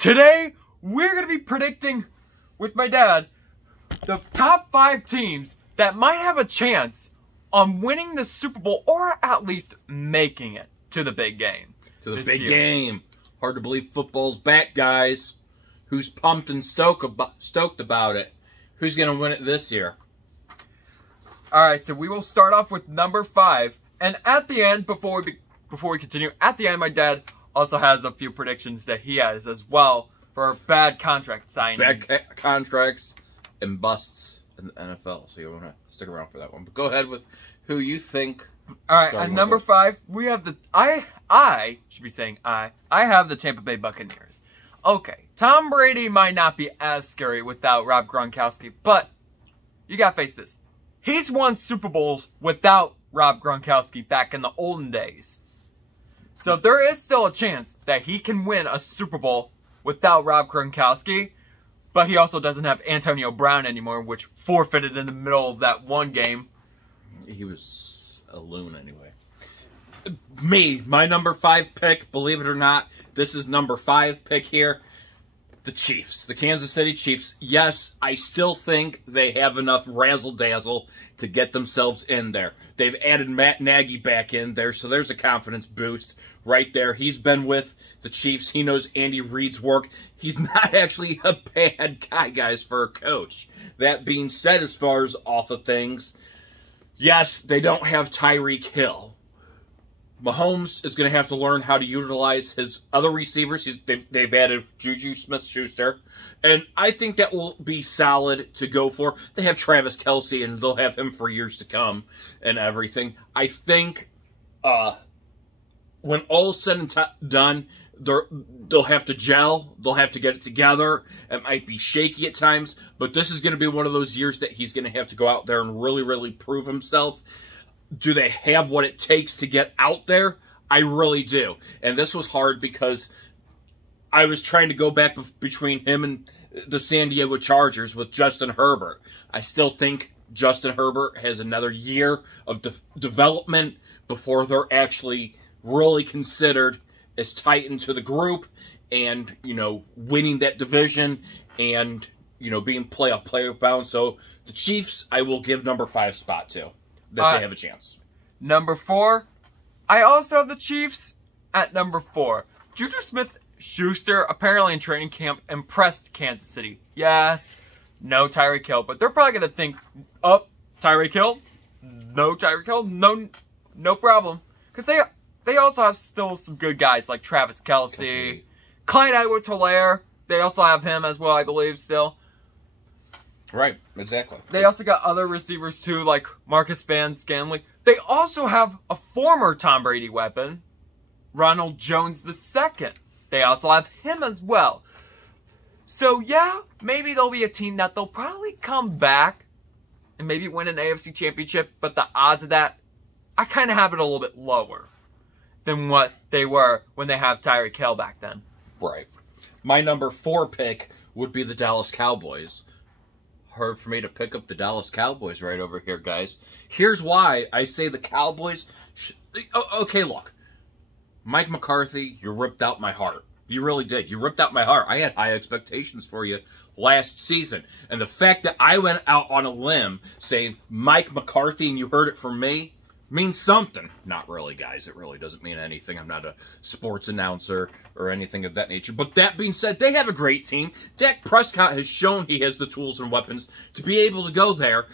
Today, we're going to be predicting, with my dad, the top 5 teams that might have a chance on winning the Super Bowl or at least making it to the big game. To the big game. Hard to believe football's back, guys. Who's pumped and stoked about it? Who's going to win it this year? All right, so we will start off with number 5. And at the end, before we continue, at the end, my dad also has a few predictions that he has as well for bad contract signings. Bad contracts and busts in the NFL. So you want to stick around for that one. But go ahead with who you think. All right, at number 5, we have the I should be saying I have the Tampa Bay Buccaneers. Okay, Tom Brady might not be as scary without Rob Gronkowski, but you gotta face this. He's won Super Bowls without Rob Gronkowski back in the olden days. So there is still a chance that he can win a Super Bowl without Rob Gronkowski, but he also doesn't have Antonio Brown anymore, which forfeited in the middle of that one game. He was a loon anyway. My number 5 pick, believe it or not, this is number 5 pick here. The Chiefs, the Kansas City Chiefs. Yes, I still think they have enough razzle-dazzle to get themselves in there. They've added Matt Nagy back in there, so there's a confidence boost right there. He's been with the Chiefs. He knows Andy Reid's work. He's not actually a bad guy, guys, for a coach. That being said, as far as off of things, yes, they don't have Tyreek Hill. Mahomes is going to have to learn how to utilize his other receivers. They've added Juju Smith-Schuster, and I think that will be solid to go for. They have Travis Kelce, and they'll have him for years to come and everything. I think when all is said and done, they'll have to gel. They'll have to get it together. It might be shaky at times, but this is going to be one of those years that he's going to have to go out there and really, really prove himself. Do they have what it takes to get out there? I really do. And this was hard because I was trying to go back between him and the San Diego Chargers with Justin Herbert. I still think Justin Herbert has another year of development before they're actually really considered as tight into the group and, winning that division and, being playoff bound. So the Chiefs, I will give number 5 spot to. That they have a chance. Number 4, I also have the Chiefs at number 4. Juju Smith-Schuster, apparently in training camp, impressed Kansas City. Yes, no Tyreek Hill, but they're probably going to think, oh, Tyreek Hill? No Tyreek Hill? No problem. Because they also have still some good guys like Travis Kelce, Clyde Edwards-Helaire. They also have him as well, I believe, still. Right, exactly. They also got other receivers, too, like Marcus Van Scanley. They also have a former Tom Brady weapon, Ronald Jones II. They also have him as well. So, yeah, maybe they'll be a team that they'll probably come back and maybe win an AFC championship, but the odds of that, I kind of have it a little bit lower than what they were when they have Tyreek Hill back then. Right. My number 4 pick would be the Dallas Cowboys. Hard for me to pick up the Dallas Cowboys right over here, guys. Here's why I say the Cowboys... Okay, look. Mike McCarthy, you ripped out my heart. You really did. You ripped out my heart. I had high expectations for you last season. And the fact that I went out on a limb saying Mike McCarthy and you heard it from me means something. Not really, guys. It really doesn't mean anything. I'm not a sports announcer or anything of that nature. But that being said, they have a great team. Dak Prescott has shown he has the tools and weapons to be able to go there.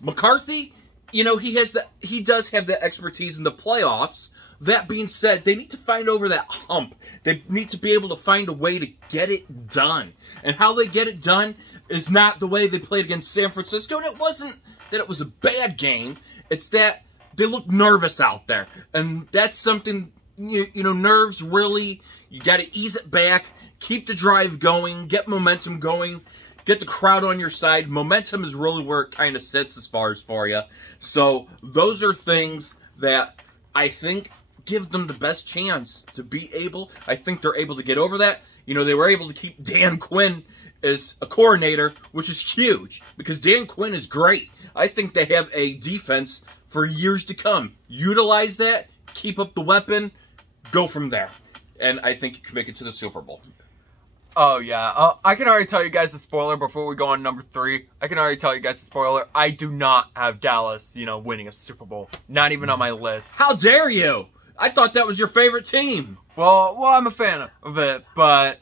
McCarthy, he does have the expertise in the playoffs. That being said, they need to find over that hump. They need to be able to find a way to get it done. And how they get it done is not the way they played against San Francisco. And it wasn't that it was a bad game. It's that they look nervous out there. And that's something, nerves really, you got to ease it back, keep the drive going, get momentum going, get the crowd on your side. Momentum is really where it kind of sits as far as for you. So those are things that I think give them the best chance to be able, I think they're able to get over that. They were able to keep Dan Quinn as a coordinator, which is huge because Dan Quinn is great. I think they have a defense for years to come. Utilize that, keep up the weapon, go from there. And I think you can make it to the Super Bowl. Oh, yeah. I can already tell you guys the spoiler before we go on number 3. I can already tell you guys the spoiler. I do not have Dallas, winning a Super Bowl. Not even on my list. How dare you? I thought that was your favorite team. Well, I'm a fan of it, but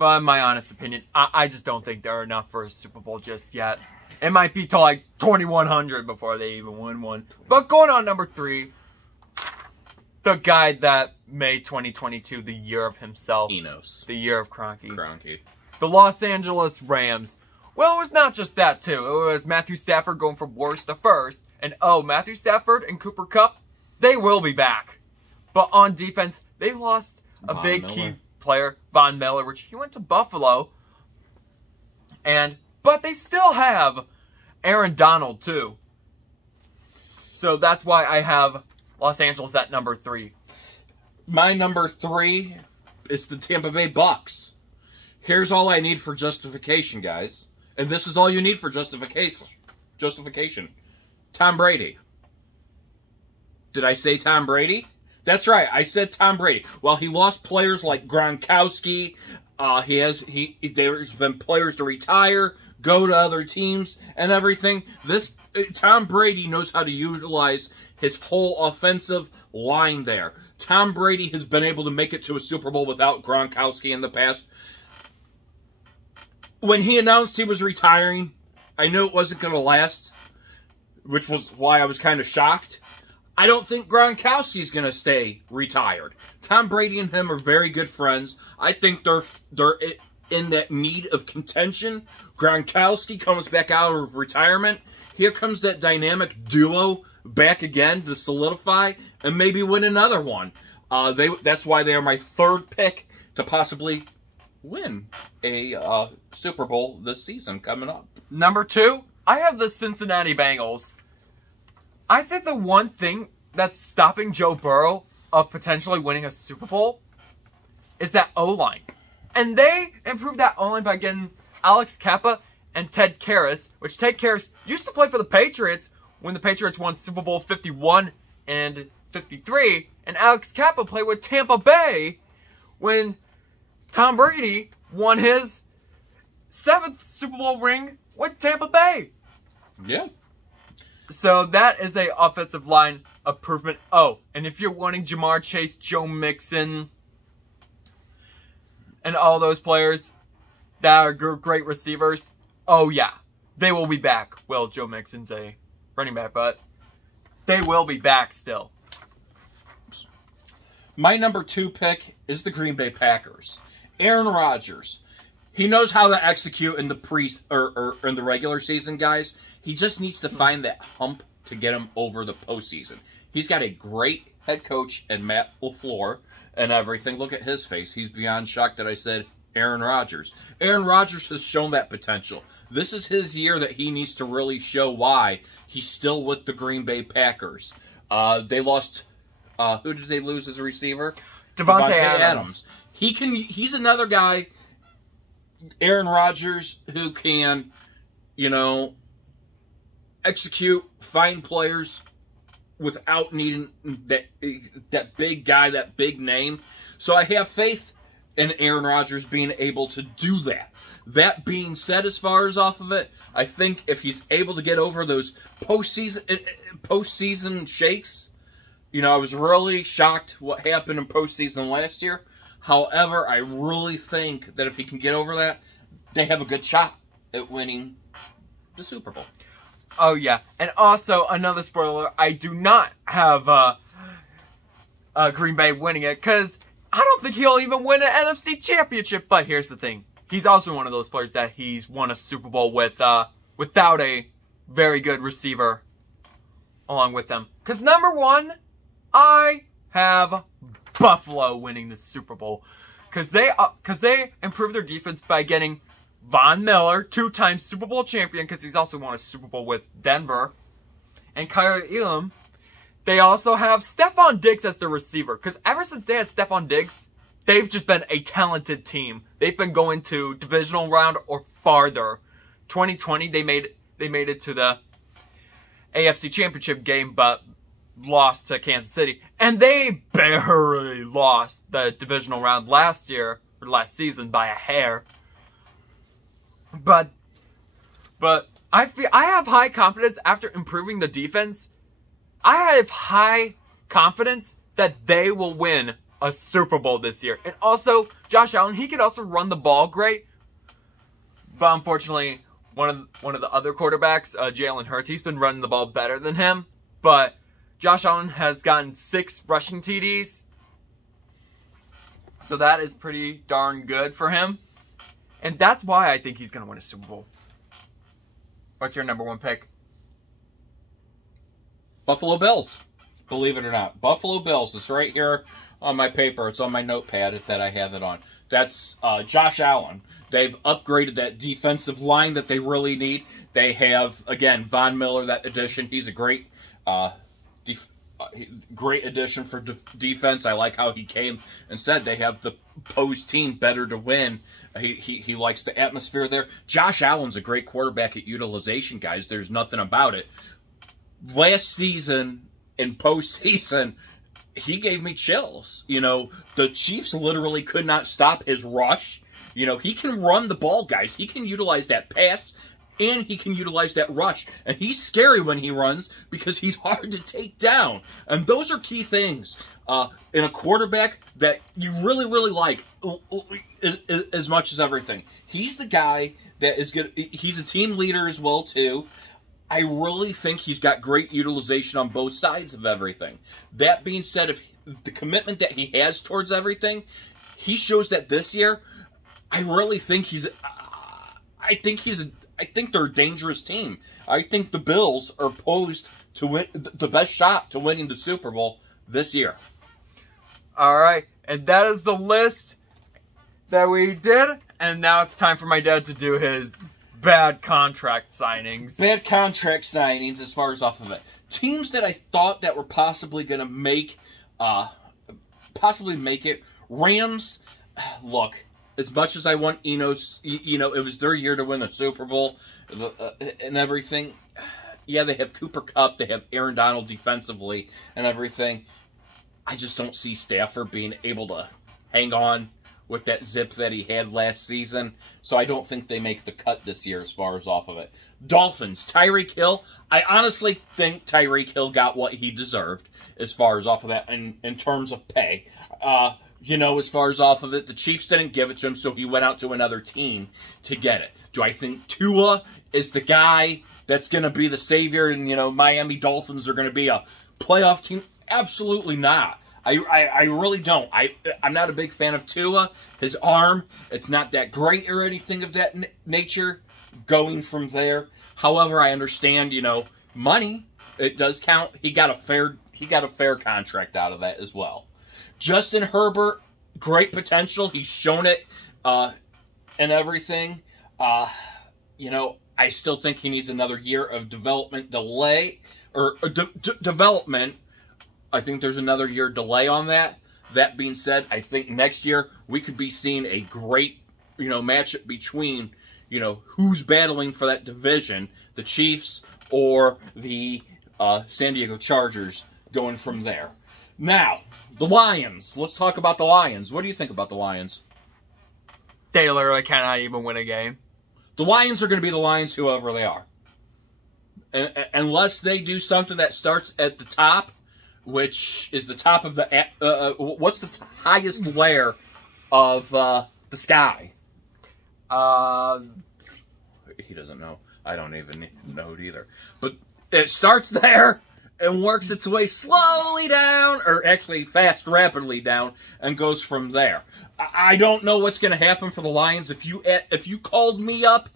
in my honest opinion, I just don't think they're enough for a Super Bowl just yet. It might be till like 2100 before they even win one. But going on number 3, the guy that made 2022 the year of himself. Enos. The year of Kroenke. Kroenke. The Los Angeles Rams. Well, it was not just that, too. It was Matthew Stafford going from worst to first. And, Matthew Stafford and Cooper Kupp, they will be back. But on defense, they lost a big key player, Von Miller, which he went to Buffalo. But they still have Aaron Donald, too. So that's why I have Los Angeles at number 3. My number 3 is the Tampa Bay Bucks. Here's all I need for justification, guys. And this is all you need for justification. Tom Brady. Did I say Tom Brady? That's right, I said Tom Brady. Well, he lost players like Gronkowski. There's been players to retire, go to other teams, and everything. Tom Brady knows how to utilize his whole offensive line there. Tom Brady has been able to make it to a Super Bowl without Gronkowski in the past. When he announced he was retiring, I knew it wasn't going to last, which was why I was kind of shocked. I don't think Gronkowski's going to stay retired. Tom Brady and him are very good friends. I think they're in that need of contention. Gronkowski comes back out of retirement. Here comes that dynamic duo back again to solidify and maybe win another one. That's why they are my 3rd pick to possibly win a Super Bowl this season coming up. Number 2, I have the Cincinnati Bengals. I think the one thing that's stopping Joe Burrow of potentially winning a Super Bowl is that O-line. And they improved that O-line by getting Alex Kappa and Ted Karras, which Ted Karras used to play for the Patriots when the Patriots won Super Bowl 51 and 53. And Alex Kappa played with Tampa Bay when Tom Brady won his 7th Super Bowl ring with Tampa Bay. Yeah. So that is a offensive line improvement. Oh, and if you're wanting Jamar Chase, Joe Mixon, and all those players that are great receivers, oh yeah, they will be back. Well, Joe Mixon's a running back, but they will be back still. My number 2 pick is the Green Bay Packers. Aaron Rodgers. He knows how to execute in the in the regular season, guys. He just needs to find that hump to get him over the postseason. He's got a great head coach in Matt LaFleur and everything. Look at his face. He's beyond shocked that I said Aaron Rodgers. Aaron Rodgers has shown that potential. This is his year that he needs to really show why he's still with the Green Bay Packers. They lost. Who did they lose as a receiver? Devontae Adams. He's another guy, Aaron Rodgers, who can, execute, find players without needing that big guy, that big name. So I have faith in Aaron Rodgers being able to do that. That being said, as far as off of it, I think if he's able to get over those postseason shakes, I was really shocked what happened in postseason last year. However, I really think that if he can get over that, they have a good shot at winning the Super Bowl. Oh, yeah. And also, another spoiler, I do not have Green Bay winning it, because I don't think he'll even win an NFC championship. But here's the thing. He's also one of those players that he's won a Super Bowl with without a very good receiver along with them. Because number 1, I have Buffalo winning the Super Bowl. Because they improved their defense by getting Von Miller, 2-time Super Bowl champion, because he's also won a Super Bowl with Denver, and Kyle Elam. They also have Stephon Diggs as their receiver, because ever since they had Stephon Diggs, they've just been a talented team. They've been going to divisional round or farther. 2020, they made it to the AFC Championship game, but lost to Kansas City. And they barely lost the divisional round last season by a hair. But I have high confidence after improving the defense. I have high confidence that they will win a Super Bowl this year. And also, Josh Allen, he could also run the ball great. But unfortunately, one of the other quarterbacks, Jalen Hurts, he's been running the ball better than him. But Josh Allen has gotten 6 rushing TDs. So that is pretty darn good for him. And that's why I think he's going to win a Super Bowl. What's your number 1 pick? Buffalo Bills. Believe it or not. Buffalo Bills. It's right here on my paper. It's on my notepad if that I have it on. That's Josh Allen. They've upgraded that defensive line that they really need. They have, again, Von Miller, that addition. He's a great great addition for defense. I like how he came and said they have the opposed team better to win. He likes the atmosphere there. Josh Allen's a great quarterback at utilization, guys. There's nothing about it. Last season in postseason, he gave me chills. You know, the Chiefs literally could not stop his rush. You know, he can run the ball, guys. He can utilize that pass, and he can utilize that rush. And he's scary when he runs because he's hard to take down. And those are key things in a quarterback that you really, really like as much as everything. He's the guy that is good. He's a team leader as well, too. I really think he's got great utilization on both sides of everything. That being said, if the commitment that he has towards everything, he shows that this year. I really think I think they're a dangerous team. I think the Bills are posed to win the best shot to winning the Super Bowl this year. All right, and that is the list that we did. And now it's time for my dad to do his bad contract signings. Bad contract signings as far as off of it. Teams that I thought that were possibly going to make it. Rams, look, as much as I want Enos, it was their year to win the Super Bowl and everything. Yeah, they have Cooper Kupp, they have Aaron Donald defensively and everything. I just don't see Stafford being able to hang on with that zip that he had last season. So I don't think they make the cut this year as far as off of it. Dolphins, Tyreek Hill. I honestly think Tyreek Hill got what he deserved as far as off of that in terms of pay. As far as off of it, the Chiefs didn't give it to him, so he went out to another team to get it. Do I think Tua is the guy that's going to be the savior and, Miami Dolphins are going to be a playoff team? Absolutely not. I really don't. I'm not a big fan of Tua. His arm, it's not that great or anything of that nature going from there. However, I understand, money, it does count. He got a fair contract out of that as well. Justin Herbert, great potential. He's shown it and everything. I still think he needs another year of development delay or development. I think there's another year delay on that. That being said, I think next year we could be seeing a great, matchup between, who's battling for that division, the Chiefs or the San Diego Chargers going from there. Now, the Lions. Let's talk about the Lions. What do you think about the Lions? They literally cannot even win a game. The Lions are going to be the Lions whoever they are. Unless they do something that starts at the top, which is the top of the... what's the highest layer of the sky? He doesn't know. I don't even know it either. But it starts there and works its way slowly down, or actually rapidly down, and goes from there. I don't know what's going to happen for the Lions. If you called me up,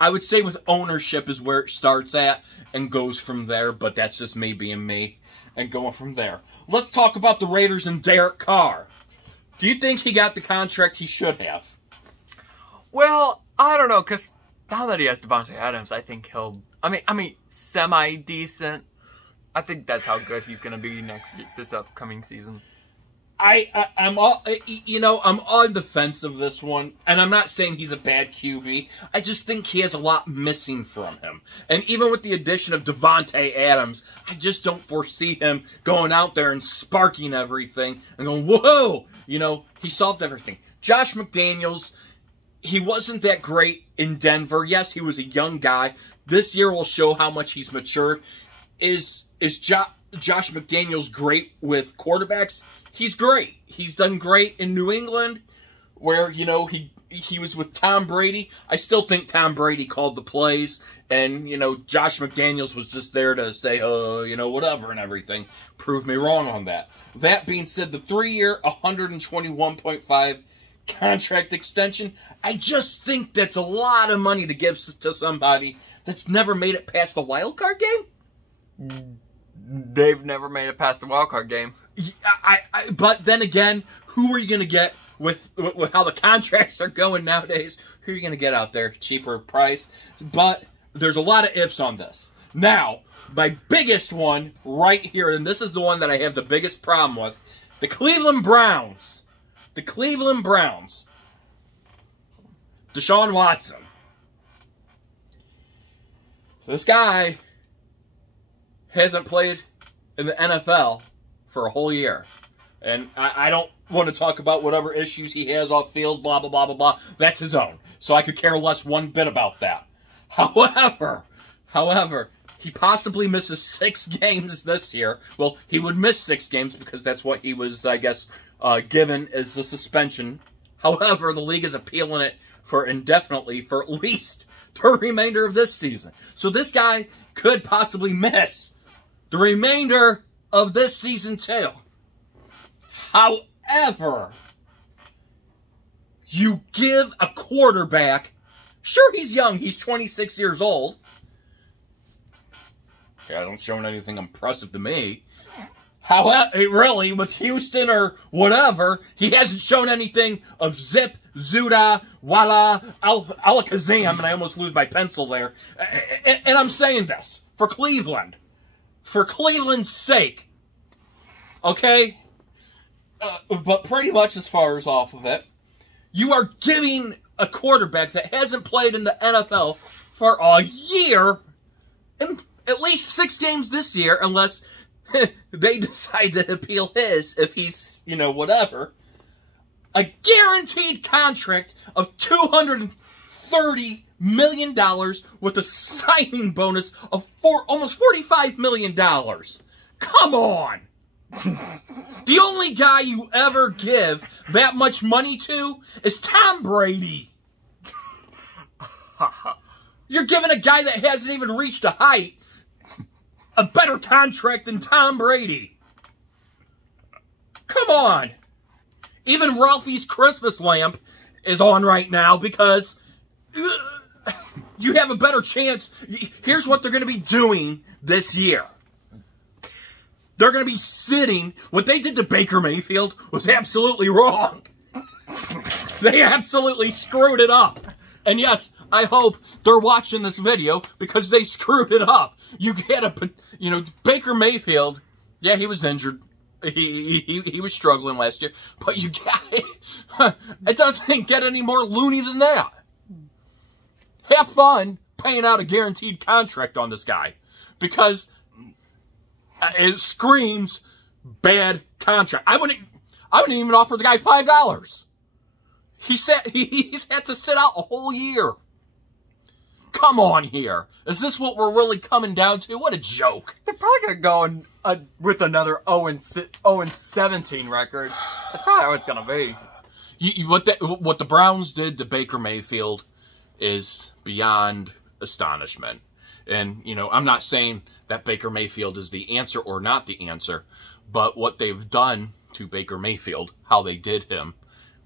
I would say with ownership is where it starts at and goes from there, but that's just me being me and going from there. Let's talk about the Raiders and Derek Carr. Do you think he got the contract he should have? Well, I don't know, because now that he has Devontae Adams, I think he'll... I mean, semi-decent. I think that's how good he's going to be this upcoming season. I'm on the fence of this one, and I'm not saying he's a bad QB. I just think he has a lot missing from him. And even with the addition of Devontae Adams, I just don't foresee him going out there and sparking everything and going, whoa! He solved everything. Josh McDaniels, he wasn't that great in Denver. Yes, he was a young guy. This year will show how much he's matured. Is Josh McDaniels great with quarterbacks? He's great. He's done great in New England, where, you know, he was with Tom Brady. I still think Tom Brady called the plays, and, you know, Josh McDaniels was just there to say, you know, whatever and everything. Prove me wrong on that. That being said, the 3-year, $121.5 contract extension, I just think that's a lot of money to give to somebody that's never made it past the wild card game. They've never made it past the wild card game. But then again, who are you going to get with how the contracts are going nowadays? Who are you going to get out there? Cheaper price. But there's a lot of ifs on this. Now, my biggest one right here, and this is the one that I have the biggest problem with, the Cleveland Browns. The Cleveland Browns. Deshaun Watson. This guy hasn't played in the NFL for a whole year. And I don't want to talk about whatever issues he has off field, blah, blah, blah, blah, blah. That's his own. So I could care less one bit about that. However, he possibly misses 6 games this year. Well, he would miss 6 games because that's what he was, I guess, given as a suspension. However, the league is appealing it for indefinitely for at least the remainder of this season. So this guy could possibly miss the remainder of this season too. However, you give a quarterback, sure, he's young, he's 26 years old. He hasn't shown anything impressive to me. However, really, with Houston or whatever, he hasn't shown anything of zip, zuda, wala, alakazam, and I almost lose my pencil there. And I'm saying this for Cleveland. For Cleveland's sake. Okay? But pretty much as far as off of it, you are giving a quarterback that hasn't played in the NFL for a year, in at least 6 games this year, unless they decide to appeal his, if he's, you know, whatever, a guaranteed contract of $230 million with a signing bonus of almost $45 million. Come on! The only guy you ever give that much money to is Tom Brady. You're giving a guy that hasn't even reached a height a better contract than Tom Brady. Come on. Even Ralphie's Christmas lamp is on right now because you have a better chance. Here's what they're going to be doing this year. They're going to be sitting. What they did to Baker Mayfield was absolutely wrong. They absolutely screwed it up. And yes, I hope they're watching this video because they screwed it up. You had a, you know, Baker Mayfield. Yeah, he was injured. He was struggling last year. But you got it doesn't get any more loony than that. Have fun paying out a guaranteed contract on this guy because it screams bad contract. I wouldn't even offer the guy $5. He's had to sit out a whole year. Come on here. Is this what we're really coming down to? What a joke. They're probably going to go with another 0-17 record. That's probably how it's going to be. What the Browns did to Baker Mayfield is beyond astonishment. And, you know, I'm not saying that Baker Mayfield is the answer or not the answer, but what they've done to Baker Mayfield, how they did him,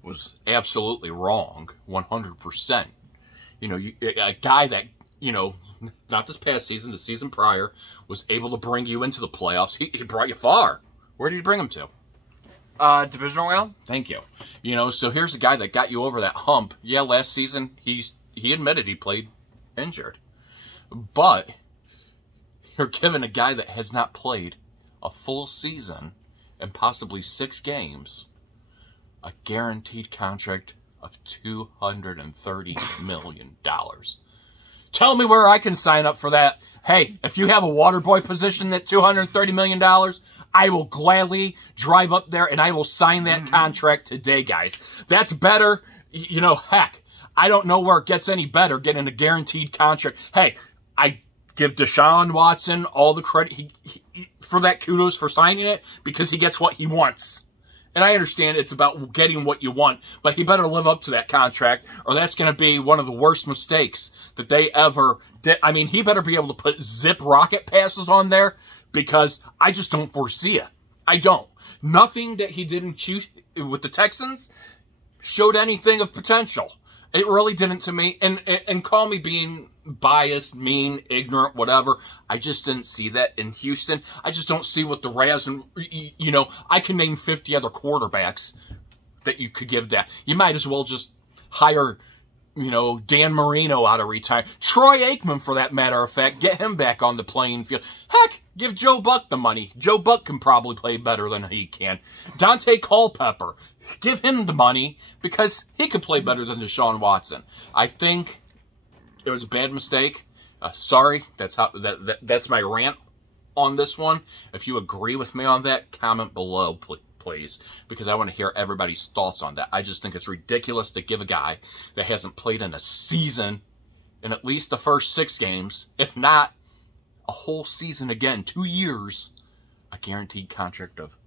was absolutely wrong, 100%. You know, a guy that, you know, not this past season, the season prior, was able to bring you into the playoffs. He brought you far. Where did he bring him to? Divisional round. Thank you. You know, so here's a guy that got you over that hump. Yeah, last season, he admitted he played injured. But you're giving a guy that has not played a full season and possibly 6 games a guaranteed contract of $230 million. Tell me where I can sign up for that. Hey, if you have a water boy position at $230 million, I will gladly drive up there and I will sign that contract today, guys. That's better. You know, heck, I don't know where it gets any better, getting a guaranteed contract. Hey, I give Deshaun Watson all the credit for that, kudos for signing it, because he gets what he wants. And I understand it's about getting what you want, but he better live up to that contract, or that's going to be one of the worst mistakes that they ever did. I mean, he better be able to put zip rocket passes on there, because I just don't foresee it. I don't. Nothing that he did with the Texans showed anything of potential. It really didn't to me. And call me being biased, mean, ignorant, whatever. I just didn't see that in Houston. I just don't see what the Rams, and, you know, I can name 50 other quarterbacks that you could give that. You might as well just hire, you know, Dan Marino out of retirement. Troy Aikman, for that matter of fact. Get him back on the playing field. Heck, give Joe Buck the money. Joe Buck can probably play better than he can. Dante Culpepper. Give him the money, because he could play better than Deshaun Watson. I think it was a bad mistake. Sorry, that's my rant on this one. If you agree with me on that, comment below, please, because I want to hear everybody's thoughts on that. I just think it's ridiculous to give a guy that hasn't played in a season, in at least the first 6 games, if not a whole season again, 2 years, a guaranteed contract of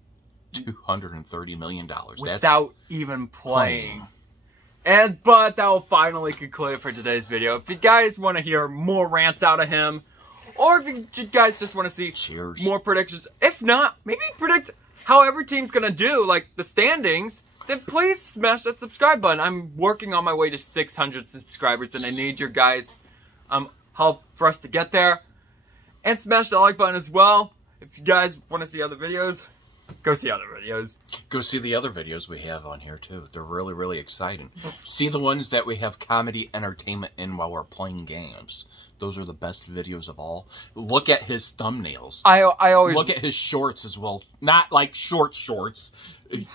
$230 million. Without even playing. But that will finally conclude for today's video. If you guys want to hear more rants out of him, or if you guys just want to see more predictions, if not, maybe predict how every team's going to do, like the standings, then please smash that subscribe button. I'm working on my way to 600 subscribers, and I need your guys' help for us to get there. And smash the like button as well. If you guys want to see other videos, go see other videos. Go see the other videos we have on here, too. They're really, really exciting. See the ones that we have comedy entertainment in while we're playing games. Those are the best videos of all. Look at his thumbnails. I always... Look at his shorts as well. Not like shorts,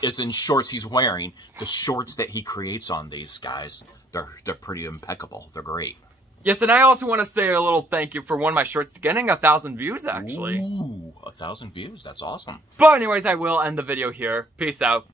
as in shorts he's wearing. The shorts that he creates on these guys, they're pretty impeccable. They're great. Yes, and I also want to say a little thank you for one of my shorts getting 1,000 views, actually. Ooh, 1,000 views. That's awesome. But anyways, I will end the video here. Peace out.